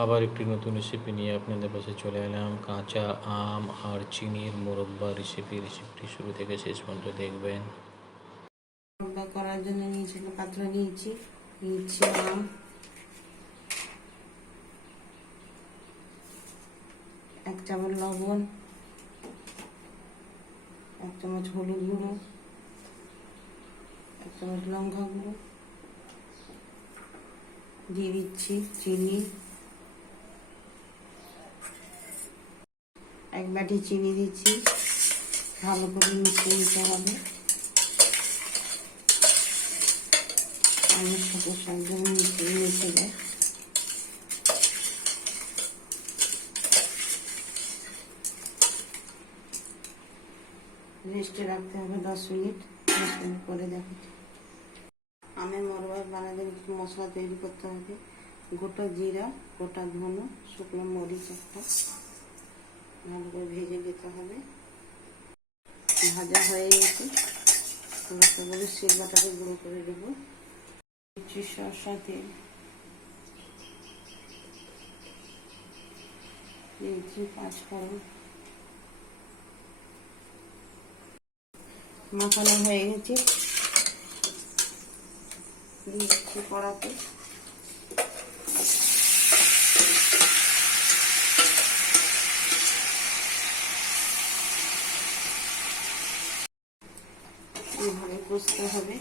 আবার একটি নতুন রেসিপি নিয়ে আপনাদের পাশে চলে এলাম। কাঁচা আম আর চিনির মোরব্বা রেসিপি রেসিপিটি শুরু থেকে শেষ পর্যন্ত দেখবেন। মোরব্বা করার জন্য নিয়েছি পাত্র নিয়েছি নিয়েছি আম। এক চামচ লবণ, এক চামচ হলুদ গুঁড়ো, এক চামচ লঙ্কা গুঁড়ো। দিয়ে দিচ্ছি চিনি। এক বাটি চিনি দিচ্ছি। ভালো করে মিশিয়ে নিতে হবে। আমের সাথে একদম মিশিয়ে মিশে যায় রেস্টে রাখতে হবে দশ মিনিট। দশ মিনিট পরে দেখাচ্ছি আমের মরবা বানাতে কিছু মশলা তৈরি করতে হবে। গোটা জিরা, গোটা ধনে, শুকনো মরিচ একটা। ভালো করে ভেজে দিতে হবে। ভাজা হয়ে গেছে। রসগোল্লা শিলবাটাকে গুঁড়ো করে দেবো দিয়েছি পাঁচ মাখানো হয়ে গেছে। দিচ্ছি কড়াতে। এইভাবে কষতে হবে।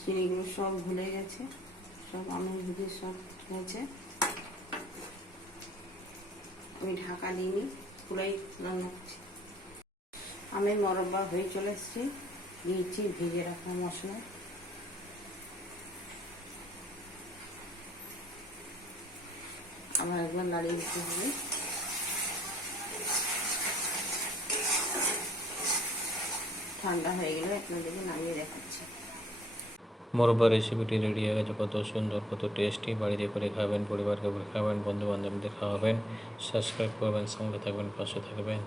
চিনিগুলো সব ভুলে গেছে। সব আমের ভিতরে সব হয়েছে আমি ঢাকা দিইনি পুরাই রান্না করছি। আমের মরব্বা হয়ে চলে এসেছি। দিয়েছি ভেজে রাখা মশলা। আবার একবার নাড়িয়ে দিতে হবে। ঠান্ডা হয়ে নামিয়ে দেখাচ্ছি মোরব্বা রেসিপিটি রেডি হয়ে গেছে। কত সুন্দর, কত টেস্টি বাড়িতে করে খাবেন, পরিবারকে খাবেন বন্ধু বান্ধবদের খাওয়াবেন। সাবস্ক্রাইব করবেন, সঙ্গে থাকবেন, পাশে থাকবেন।